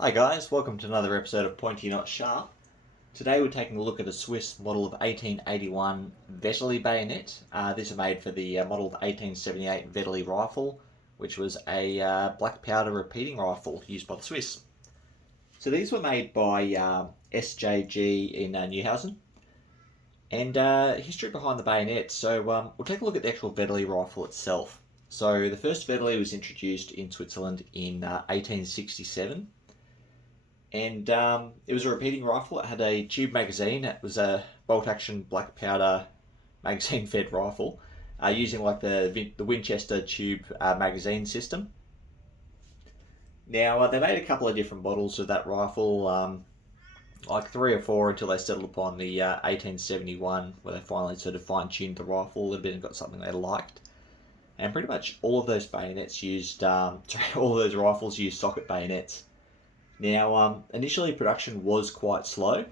Hi guys, welcome to another episode of Pointy Not Sharp. Today we're taking a look at a Swiss model of 1881 Vetterli bayonet. These are made for the model of 1878 Vetterli rifle, which was a black powder repeating rifle used by the Swiss. So these were made by SJG in Newhausen. And history behind the bayonet. So we'll take a look at the actual Vetterli rifle itself. So the first Vetterli was introduced in Switzerland in 1867. And it was a repeating rifle. It had a tube magazine. It was a bolt-action black powder magazine-fed rifle using like the Winchester tube magazine system. Now, they made a couple of different models of that rifle, like 3 or 4 until they settled upon the 1871, where they finally sort of fine-tuned the rifle a little bit and got something they liked. And pretty much all of those bayonets used, all of those rifles used socket bayonets. Now, initially production was quite slow,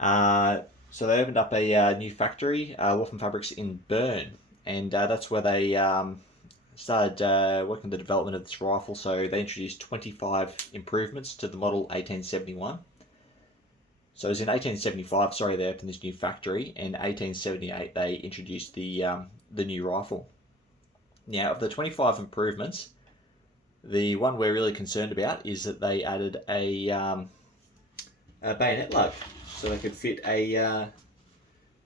so they opened up a new factory, Waffen Fabrics in Bern, and that's where they started working on the development of this rifle. So they introduced 25 improvements to the model 1871. So it was in 1875, they opened this new factory, and 1878 they introduced the new rifle. Now, of the 25 improvements, the one we're really concerned about is that they added a bayonet lug, so they could fit a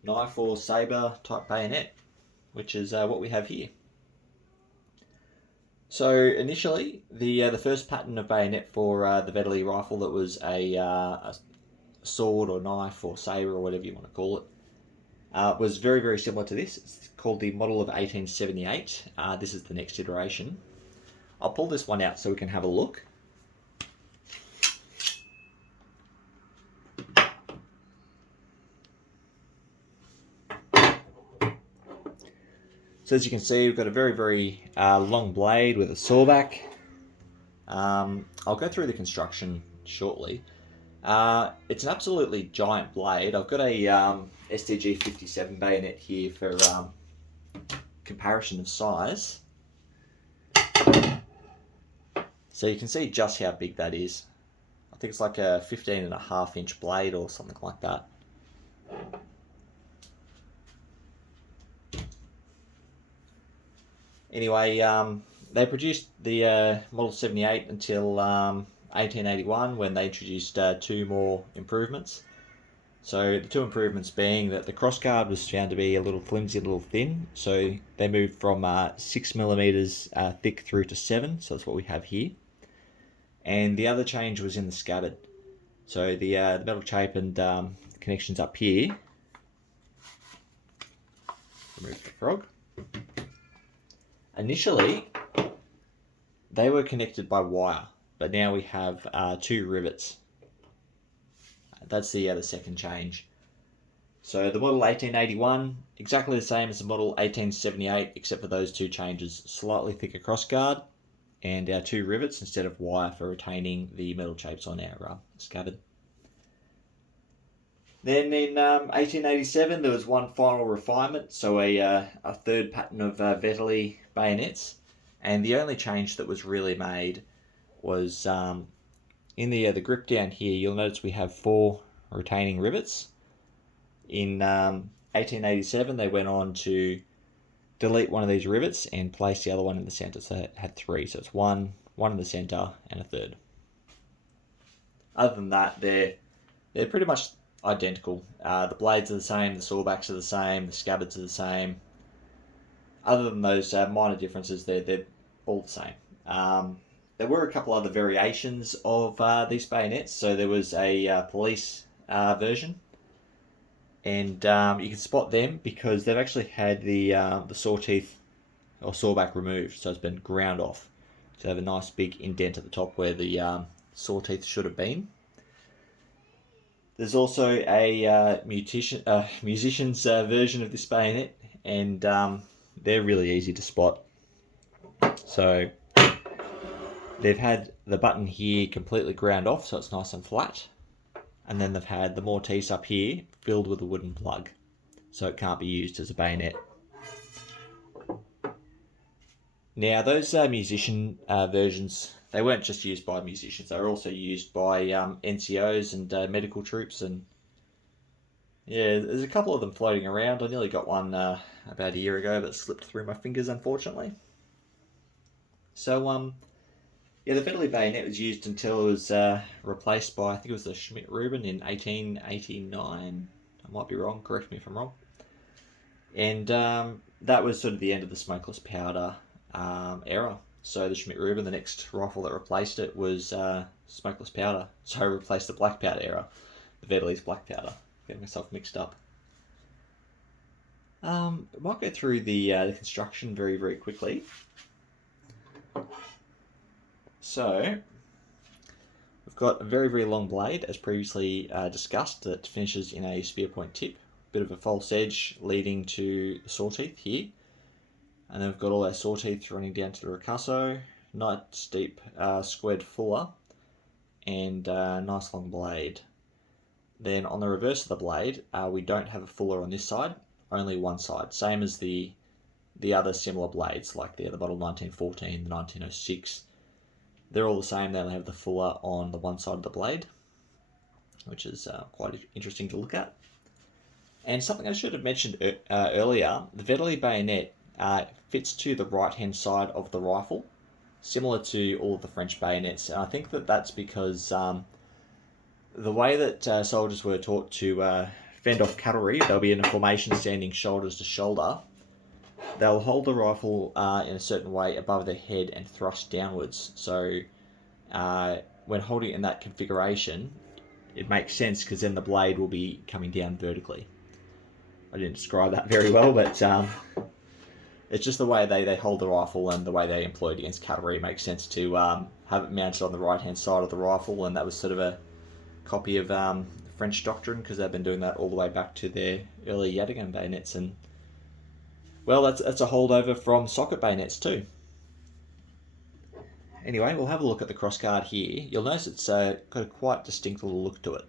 knife or saber type bayonet, which is what we have here. So initially, the first pattern of bayonet for the Vetterli rifle that was a sword or knife or saber or whatever you want to call it was very, very similar to this. It's called the model of 1878. This is the next iteration. I'll pull this one out so we can have a look. So as you can see, we've got a very, very long blade with a sawback. I'll go through the construction shortly. It's an absolutely giant blade. I've got a STG 57 bayonet here for comparison of size. So you can see just how big that is. I think it's like a 15.5-inch blade or something like that. Anyway, they produced the Model 78 until 1881, when they introduced 2 more improvements. So the 2 improvements being that the crossguard was found to be a little flimsy, a little thin. So they moved from 6mm thick through to 7. So that's what we have here. And the other change was in the scabbard. So the metal chape and connections up here. Remove the frog. Initially, they were connected by wire, but now we have 2 rivets. That's the second change. So the model 1881, exactly the same as the model 1878, except for those 2 changes. Slightly thicker crossguard, and our 2 rivets instead of wire for retaining the metal shapes on our scabbard. Then in 1887 there was one final refinement, so a third pattern of Vetterli bayonets, and the only change that was really made was in the grip down here. You'll notice we have 4 retaining rivets. In 1887 they went on to delete one of these rivets and place the other one in the center, so it had 3. So it's one in the center and a third. Other than that, they're pretty much identical. The blades are the same, the sawbacks are the same, the scabbards are the same. Other than those minor differences, they're all the same. There were a couple other variations of these bayonets. So there was a police version, and you can spot them because they've actually had the saw teeth or sawback removed, so it's been ground off. So they have a nice big indent at the top where the saw teeth should have been. There's also a musician's version of this bayonet, and they're really easy to spot. So they've had the button here completely ground off, so it's nice and flat. And then they've had the mortise up here filled with a wooden plug, so it can't be used as a bayonet. Now those musician versions they weren't just used by musicians, they were also used by NCOs and medical troops, and yeah, there's a couple of them floating around. I nearly got one about a year ago, but slipped through my fingers, unfortunately. So, yeah, the Vetterli bayonet was used until it was replaced by, I think it was the Schmidt-Reuben in 1889. I might be wrong, correct me if I'm wrong. And that was sort of the end of the smokeless powder era. So the Schmidt-Reuben, the next rifle that replaced it, was smokeless powder. So it replaced the black powder era, the Vetterli's black powder. Getting myself mixed up. I might go through the construction very, very quickly. So we've got a very, very long blade, as previously discussed, that finishes in a spear point tip. Bit of a false edge leading to the saw teeth here. And then we've got all our saw teeth running down to the ricasso. Nice deep squared fuller and nice long blade. Then on the reverse of the blade, we don't have a fuller on this side, only one side. Same as the other similar blades, like the model 1914, the 1906. They're all the same, they only have the fuller on the one side of the blade, which is quite interesting to look at. And something I should have mentioned earlier, the Vetterli bayonet fits to the right-hand side of the rifle, similar to all of the French bayonets. And I think that that's because the way that soldiers were taught to fend off cavalry, they'll be in a formation standing shoulders to shoulder. They'll hold the rifle in a certain way above their head and thrust downwards. So when holding it in that configuration, it makes sense because then the blade will be coming down vertically. I didn't describe that very well, but it's just the way they hold the rifle and the way they employ it against cavalry. It makes sense to have it mounted on the right-hand side of the rifle, and that was sort of a copy of French doctrine, because they've been doing that all the way back to their early Yataghan bayonets. And well, that's a holdover from socket bayonets too. Anyway, we'll have a look at the crossguard here. You'll notice it's got a quite distinct little look to it.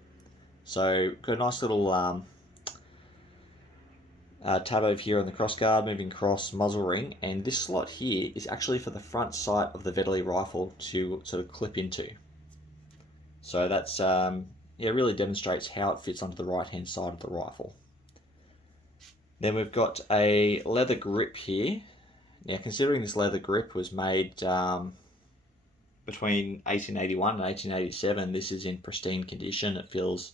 So got a nice little tab over here on the crossguard, moving across muzzle ring, and this slot here is actually for the front sight of the Vetterli rifle to sort of clip into. So that's yeah, really demonstrates how it fits onto the right hand side of the rifle. Then we've got a leather grip here. Now, considering this leather grip was made between 1881 and 1887, this is in pristine condition. It feels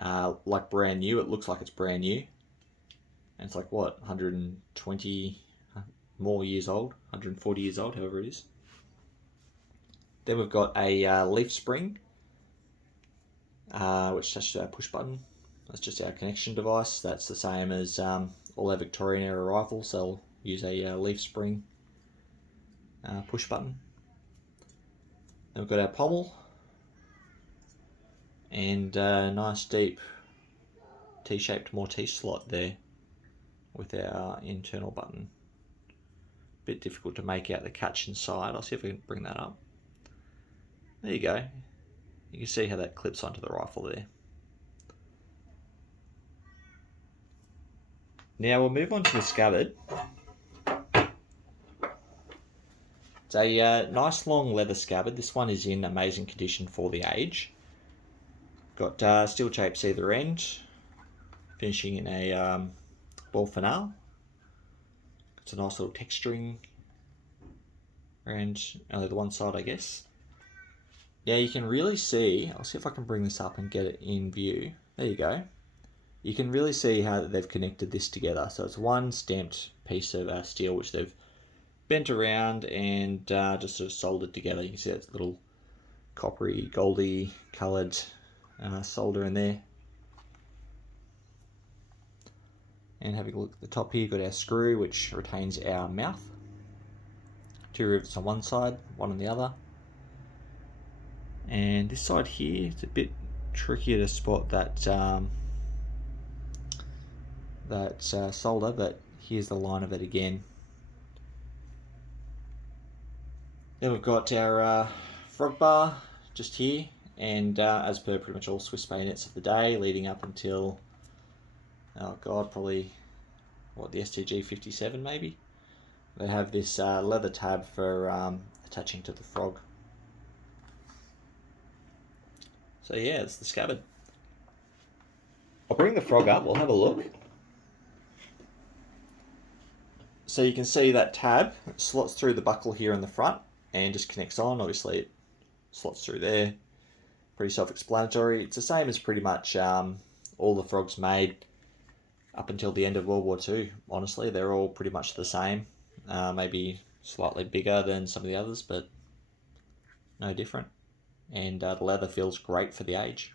like brand new. It looks like it's brand new. And it's like, what, 120 more years old, 140 years old, however it is. Then we've got a leaf spring, which attaches to our push button. That's just our connection device. That's the same as all our Victorian era rifles. They'll use a leaf spring push button. Then we've got our pommel and a nice deep T-shaped Mortise slot there with our internal button. Bit difficult to make out the catch inside. I'll see if we can bring that up. There you go. You can see how that clips onto the rifle there. Now we'll move on to the scabbard. It's a nice long leather scabbard. This one is in amazing condition for the age. Got steel shapes either end, finishing in a ball finale. It's a nice little texturing around only the one side, I guess. Now you can really see, I'll see if I can bring this up and get it in view. There you go. You can really see how they've connected this together. So it's one stamped piece of steel which they've bent around and just sort of soldered together. You can see that little coppery, goldy coloured solder in there. And having a look at the top here, you've got our screw which retains our mouth. Two rivets on one side, one on the other. And this side here, it's a bit trickier to spot that solder, but here's the line of it again. Then we've got our frog bar just here, and as per pretty much all Swiss bayonets of the day, leading up until, oh god, probably, what, the STG 57 maybe? They have this leather tab for attaching to the frog. So yeah, it's the scabbard. I'll bring the frog up, we'll have a look. So you can see that tab slots through the buckle here in the front and just connects on. Obviously it slots through there. Pretty self-explanatory. It's the same as pretty much all the frogs made up until the end of World War II. Honestly, they're all pretty much the same. Maybe slightly bigger than some of the others, but no different. And the leather feels great for the age.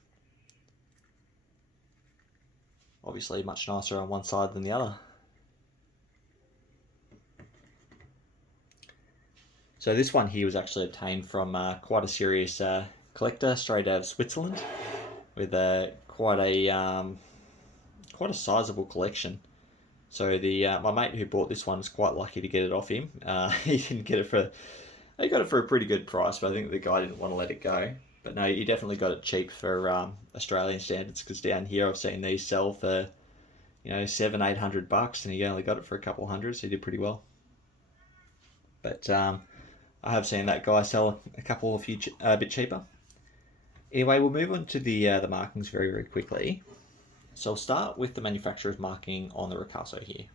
Obviously much nicer on one side than the other. So this one here was actually obtained from quite a serious collector straight out of Switzerland, with quite a sizable collection. So the my mate who bought this one was quite lucky to get it off him. He didn't get it for, he got it for a pretty good price, but I think the guy didn't want to let it go. But no, he definitely got it cheap for Australian standards, because down here I've seen these sell for, you know, $700-800, and he only got it for a couple hundred, so he did pretty well. But I have seen that guy sell a couple a bit cheaper. Anyway, we'll move on to the markings very, very quickly. So I'll start with the manufacturer's marking on the ricasso here.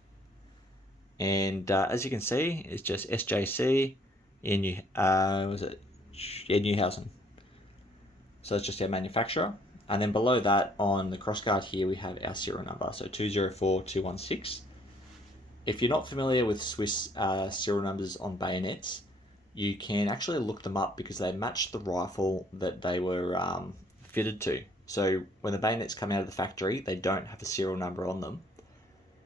And as you can see, it's just SJC in Newhausen. So it's just our manufacturer. And then below that on the crossguard here, we have our serial number, so 204216. If you're not familiar with Swiss serial numbers on bayonets, you can actually look them up because they match the rifle that they were fitted to. So when the bayonets come out of the factory, they don't have a serial number on them.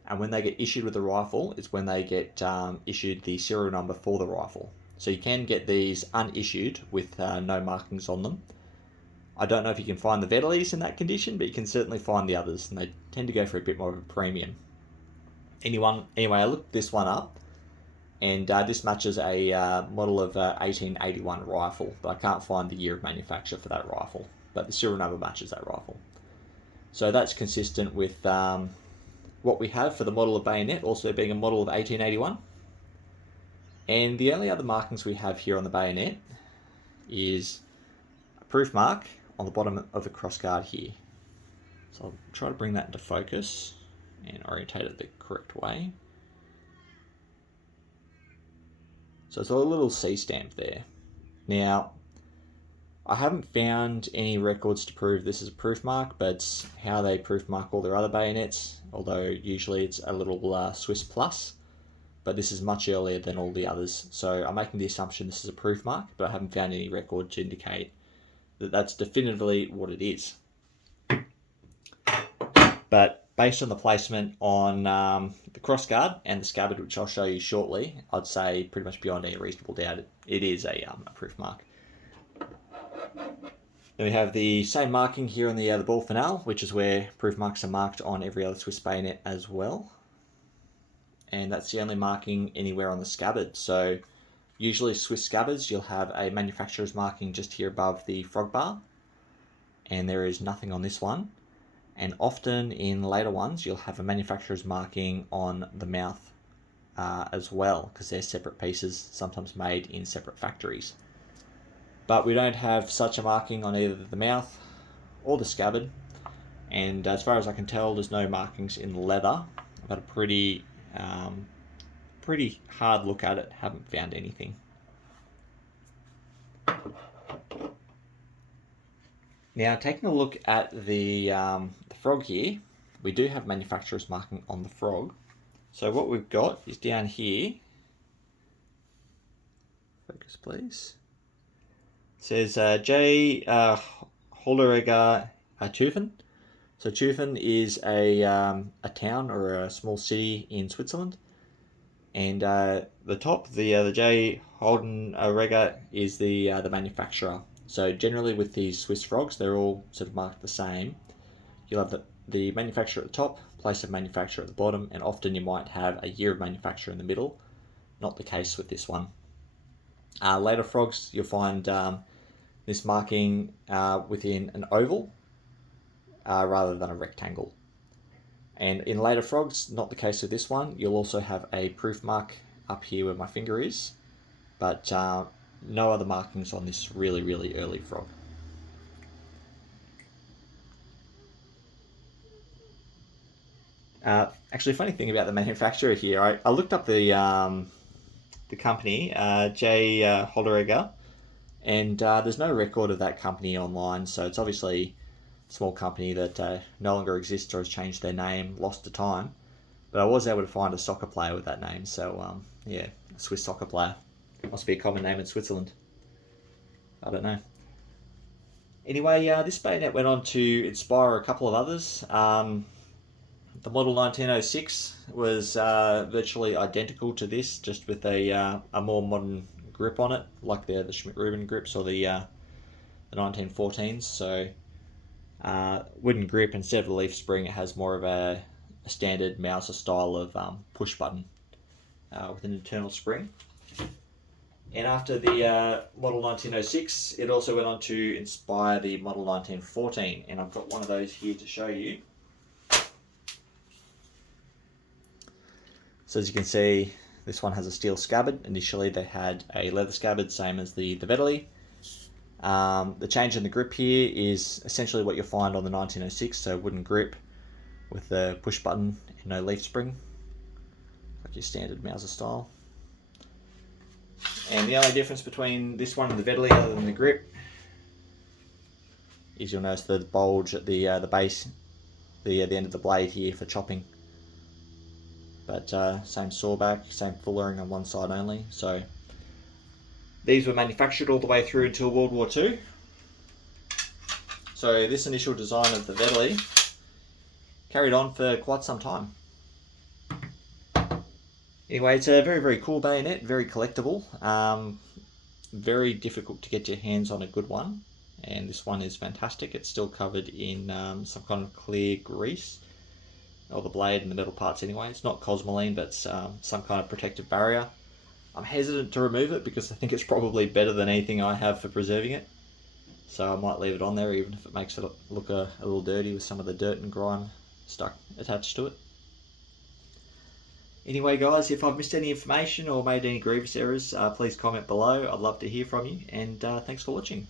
And when they get issued with the rifle, it's when they get issued the serial number for the rifle. So you can get these unissued with no markings on them. I don't know if you can find the Vetterlis in that condition, but you can certainly find the others, and they tend to go for a bit more of a premium. Anyway, I looked this one up, and this matches a model of 1881 rifle, but I can't find the year of manufacture for that rifle, but the serial number matches that rifle. So that's consistent with what we have for the model of bayonet, also being a model of 1881. And the only other markings we have here on the bayonet is a proof mark on the bottom of the crossguard here. So I'll try to bring that into focus and orientate it the correct way. So it's a little C stamp there. Now, I haven't found any records to prove this is a proof mark, but it's how they proof mark all their other bayonets, although usually it's a little Swiss plus, but this is much earlier than all the others. So I'm making the assumption this is a proof mark, but I haven't found any record to indicate that that's definitively what it is. But based on the placement on the crossguard and the scabbard, which I'll show you shortly, I'd say pretty much beyond any reasonable doubt it is a proof mark. Then we have the same marking here on the ball finale, which is where proof marks are marked on every other Swiss bayonet as well. And that's the only marking anywhere on the scabbard. So usually Swiss scabbards, you'll have a manufacturer's marking just here above the frog bar, and there is nothing on this one. And often in later ones, you'll have a manufacturer's marking on the mouth as well, because they're separate pieces, sometimes made in separate factories. But we don't have such a marking on either the mouth or the scabbard. And as far as I can tell, there's no markings in the leather. I've had a pretty hard look at it, haven't found anything. Now, taking a look at the frog here, we do have manufacturer's marking on the frog. So what we've got is down here, focus please, it says J. Holleregger Teufen. So Teufen is a town or a small city in Switzerland. And the top, the J. Holleregger is the manufacturer. So generally with these Swiss frogs, they're all sort of marked the same. You'll have the manufacturer at the top, place of manufacture at the bottom, and often you might have a year of manufacture in the middle. Not the case with this one. Later frogs, you'll find this marking within an oval rather than a rectangle. And in later frogs, not the case with this one. You'll also have a proof mark up here where my finger is, but no other markings on this really, really early frog. Actually, funny thing about the manufacturer here, I looked up the company, J. Holleregger, and there's no record of that company online, so it's obviously a small company that no longer exists or has changed their name, lost to time. But I was able to find a soccer player with that name, so yeah, a Swiss soccer player. Must be a common name in Switzerland. I don't know. Anyway, this bayonet went on to inspire a couple of others. The model 1906 was virtually identical to this, just with a more modern grip on it, like the Schmidt-Rubin grips or the 1914s. So wooden grip instead of the leaf spring. It has more of a standard Mauser style of push button with an internal spring. And after the model 1906, it also went on to inspire the model 1914, and I've got one of those here to show you. So as you can see, this one has a steel scabbard. Initially they had a leather scabbard, same as the Vetterli. The change in the grip here is essentially what you'll find on the 1906, so wooden grip with the push button and no leaf spring, like your standard Mauser style. And the only difference between this one and the Vetterli, other than the grip, is you'll notice the bulge at the base, the end of the blade here for chopping. But same sawback, same fullering on one side only. So these were manufactured all the way through until World War II. So this initial design of the Vetterli carried on for quite some time. Anyway, it's a very, very cool bayonet, very collectible. Very difficult to get your hands on a good one. And this one is fantastic. It's still covered in some kind of clear grease. Or the blade and the metal parts anyway. It's not cosmoline, but some kind of protective barrier. I'm hesitant to remove it because I think it's probably better than anything I have for preserving it. So I might leave it on there even if it makes it look a little dirty with some of the dirt and grime stuck attached to it. Anyway guys, if I've missed any information or made any grievous errors, please comment below. I'd love to hear from you, and thanks for watching.